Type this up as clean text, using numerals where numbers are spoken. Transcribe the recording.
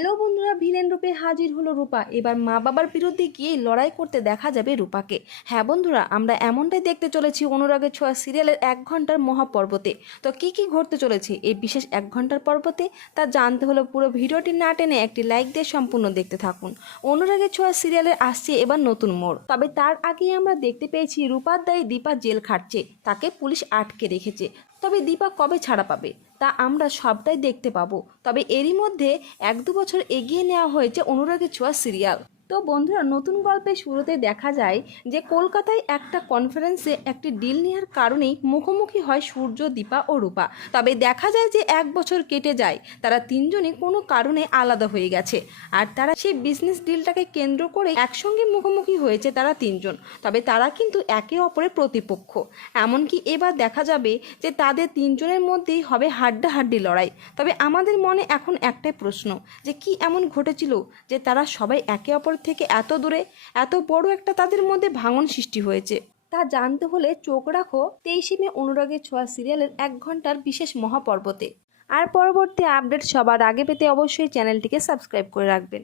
Hello বন্ধুরা, villain রূপে হাজির হলো রূপা। এবার মা বাবার বিরুদ্ধে গিয়ে লড়াই করতে দেখা যাবে রূপাকে। হ্যাঁ বন্ধুরা, আমরা এমনটাই দেখতে চলেছি অনুরাগের ছোঁয়া সিরিয়ালের 1 ঘন্টার মহাপর্বতে। তো কি ঘটতে চলেছে এই বিশেষ 1 ঘন্টার পর্বতে তা জানতে হলে পুরো ভিডিওটি না টেনে একটি লাইক দিয়ে সম্পূর্ণ দেখতে থাকুন। অনুরাগের ছোঁয়া সিরিয়ালের আসছে এবার নতুন মোড়। তবে তার আগেই আমরা দেখতে পেয়েছি রূপার দায়ে দীপা জেল খাটছে, তাকে পুলিশ আটকে রেখেছে। তবে দীপা কবে ছাড়া পাবে তা আমরা সবটাই দেখতে পাবো। তবে এরই মধ্যে 1-2 বছর এগিয়ে নেওয়া হয়েছে অনুরাগের ছোঁয়া সিরিয়াল। তো বন্ধুরা, নতুন গল্পের শুরুতে দেখা যায় যে কলকাতায় একটা কনফারেন্সে একটি ডিল নেওয়ার কারণেই মুখোমুখি হয় সূর্য, দীপা ও রূপা। তবে দেখা যায় যে 1 বছর কেটে যায়, তারা তিনজনই কোনো কারণে আলাদা হয়ে গেছে। আর তারা সেই বিজনেস ডিলটাকে কেন্দ্র করে একসঙ্গে মুখোমুখি হয়েছে তারা তিনজন। তবে তারা কিন্তু একে অপরের প্রতিপক্ষ। এমনকি এবার দেখা যাবে যে তাদের তিনজনের মধ্যেই হবে হাড্ডাহাড্ডি লড়াই। তবে আমাদের মনে এখন একটাই প্রশ্ন, যে কি এমন ঘটেছিল যে তারা সবাই একে অপর থেকে এত দূরে, এত বড় একটা তাদের মধ্যে ভাঙন সৃষ্টি হয়েছে। তা জানতে হলে চোখ রাখো 23শে মে অনুরাগের ছোঁয়া সিরিয়ালের 1 ঘন্টার বিশেষ মহাপর্বতে। আর পরবর্তী আপডেট সবার আগে পেতে অবশ্যই চ্যানেলটিকে সাবস্ক্রাইব করে রাখবেন।